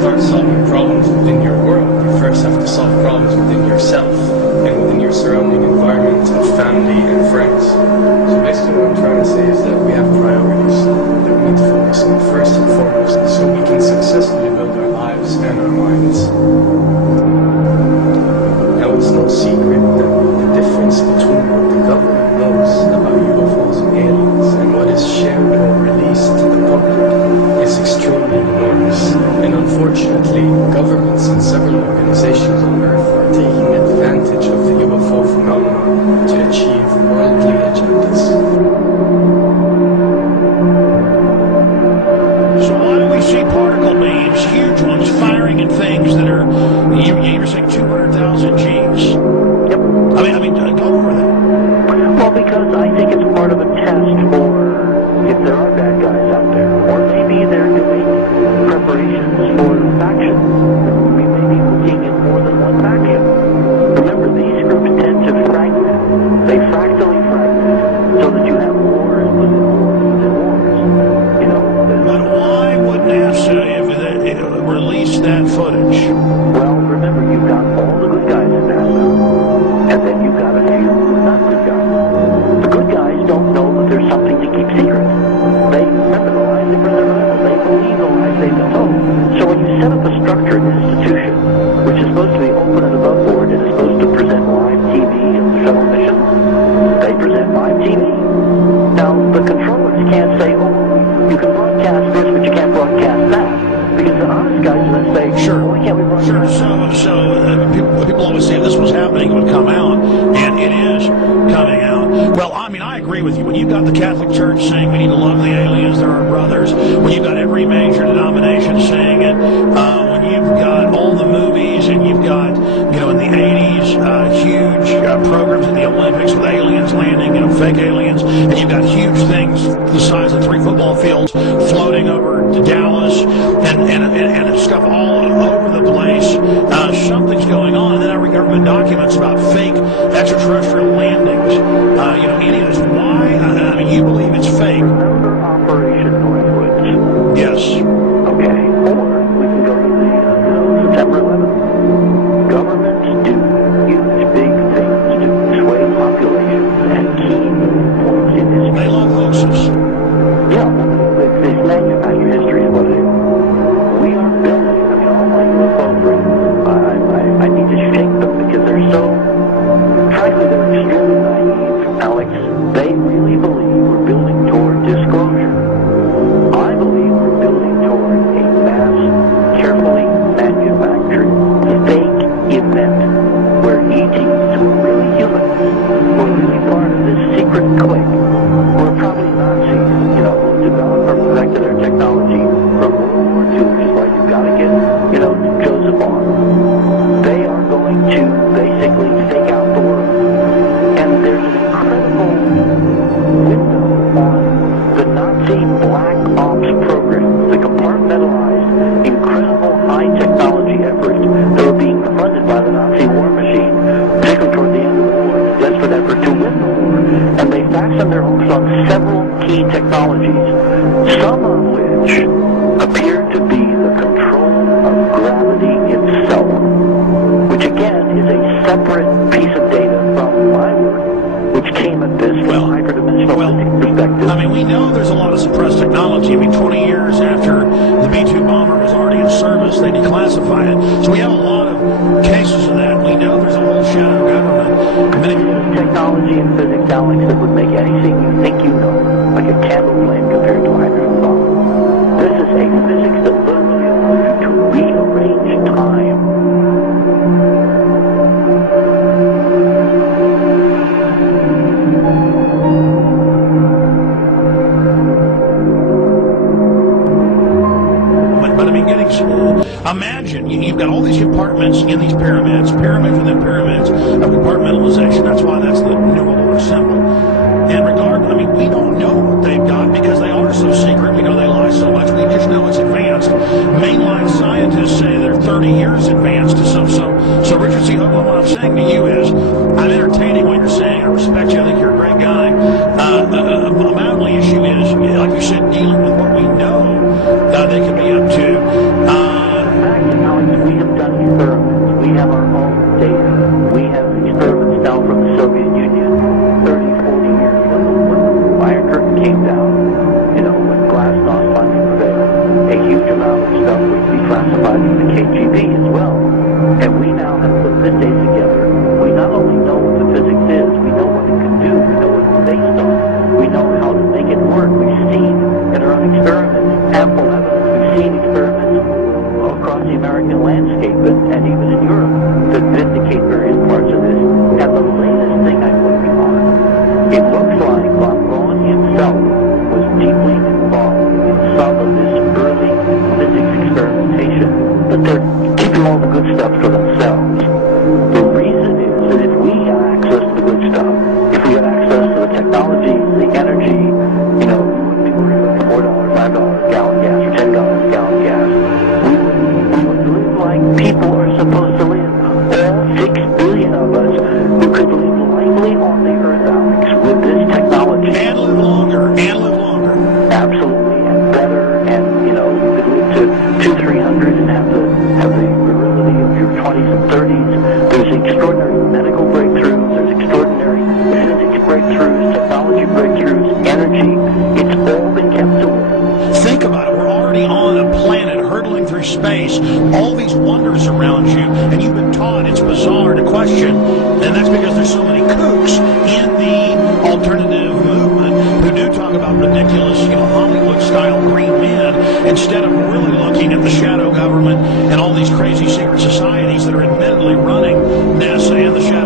start solving problems within your world, you first have to solve problems within yourself and within your surrounding environment of family and friends. So basically what I'm trying to say is that we have priorities that we need to focus on first and foremost so we can successfully build our lives and our minds. Now it's no secret that the difference between what the government knows about UFOs and aliens and what is shared or released to the public is extremely enormous. And unfortunately, governments and several organizations on Earth are taking advantage of the UFO phenomenon to achieve worldly agendas. So why do we see particle beams, huge ones, firing at things that are, you were saying 200,000 Gs? Yep. I mean, go over that. Well, because I think it's part of a test for if there are bad guys out there, or maybe they're doing preparations for faction. We may be looking at more than one faction. Remember, these groups tend to fragment. They fractally fragment so that you have wars within wars within wars. You know. But why would NASA release that footage? Well, remember, you've got all the good guys in NASA, and then you've got a few who are not good guys. The good guys don't know that there's something to keep secret. They remember the lies they preserve. They believe the lies they've been told. So when you set up a structure, an institution, which is supposed to be open and above board and is supposed to present live TV in the shuttle mission, they present live TV. Now, the controllers can't say, oh, you can broadcast this, but you can't broadcast that. Because the honest guys are going to say, sure, well, why can't we broadcast sure. So people always say if this was happening, it would come out, and it is coming out. Well, I mean, I agree with you. When you've got the Catholic Church saying we need to love the aliens, they're our brothers, when you've got every major denomination saying it, when you've got all the movies, and you've got, in the 80s, huge programs in the Olympics with aliens landing, fake aliens, and you've got huge things the size of 3 football fields floating over to Dallas, and stuff all over the place. Something's going on, and then every government documents about fake extraterrestrial landings. Any of this. Why? I mean, you believe it's fake. Remember Operation Northwoods? Yes. Okay. Or we can go to the September 11th. Governments do huge, big things to sway populations and key points in history. They love hoaxes. Yeah, they manufacture history is what it is. We are building, all my UFO I need to shake them because they're so, frankly, they're extremely naive, Alex. They really believe we're building toward disclosure. I believe we're building toward a mass, carefully manufactured, fake event where ETs who are really human, who are really part of this secret clique, who are probably Nazis, who developed or perfected their technology from World War II, which is why you've got to get, Joseph on. They are going to basically fake out the world. And there's an incredible window on the Nazi black ops program, the compartmentalized, incredible high technology efforts that were being funded by the Nazi war machine, particularly toward the end of the war, in a desperate effort to win the war. And they fastened their hopes on several key technologies, some of which appear to be the control of gravity itself, which again is a separate piece of data from my work, which came at this from a hyperdimensional perspective. I mean, we know there's a lot of suppressed technology. I mean, 20 years after the B-2 bomber was already in service, they declassified it. So we have a lot of cases of that. We know there's a whole shadow government. There's technology and physics, Alex, that would make anything you think you know like a candle flame compared to a hydrogen bomb. This is a physics that literally allows you to rearrange time. But I mean, imagine you've got all these compartments in these pyramids within pyramids of compartmentalization. That's why that's the New World Order symbol. And I mean, we don't know what they've got because they are so secret. We know they lie so much. We just know it's advanced. Mainline scientists say they're 30 years advanced. So Richard C. Hoagland, what I'm saying to you is, I'm entertaining what you're saying. I respect you. I think you're a great guy. My only issue is, like you said, dealing with what we know they could be up to. the KGB as well. And we now have put this data together. We not only know what the physics is, we know what it can do, we know what it's based on, we know how to make it work. We've seen in our own experiments ample evidence. We've seen experiments across the American landscape and even in Europe that vindicate various parts of this. And the latest thing I'm working on, it looks like von Braun himself was deeply involved in some of this early physics experimentation, but they're keeping all the good stuff for themselves. The reason is that if we had access to the good stuff, if we had access to the technology, the energy, you know, we wouldn't be worried about $4, $5 a gallon gas or $10 a gallon gas. We would live like people are supposed to live. All 6 billion of us who could live lightly on the earth, Alex, with this technology. And live longer, and live longer. Absolutely, and better, and, you know, you could live to 200-300 and have the virility of your 20s and 30s. There's extraordinary medical breakthroughs, there's extraordinary physics breakthroughs, technology breakthroughs, energy. It's all been kept away. Think about it. We're already on a planet hurtling through space. All these wonders around you, and you've been taught it's bizarre to question. And that's because there's so many kooks in the alternative movement who do talk about ridiculous, you know, Hollywood-style green men instead of really looking at the shadow government and all these crazy secret societies that are admittedly running NASA and the shadow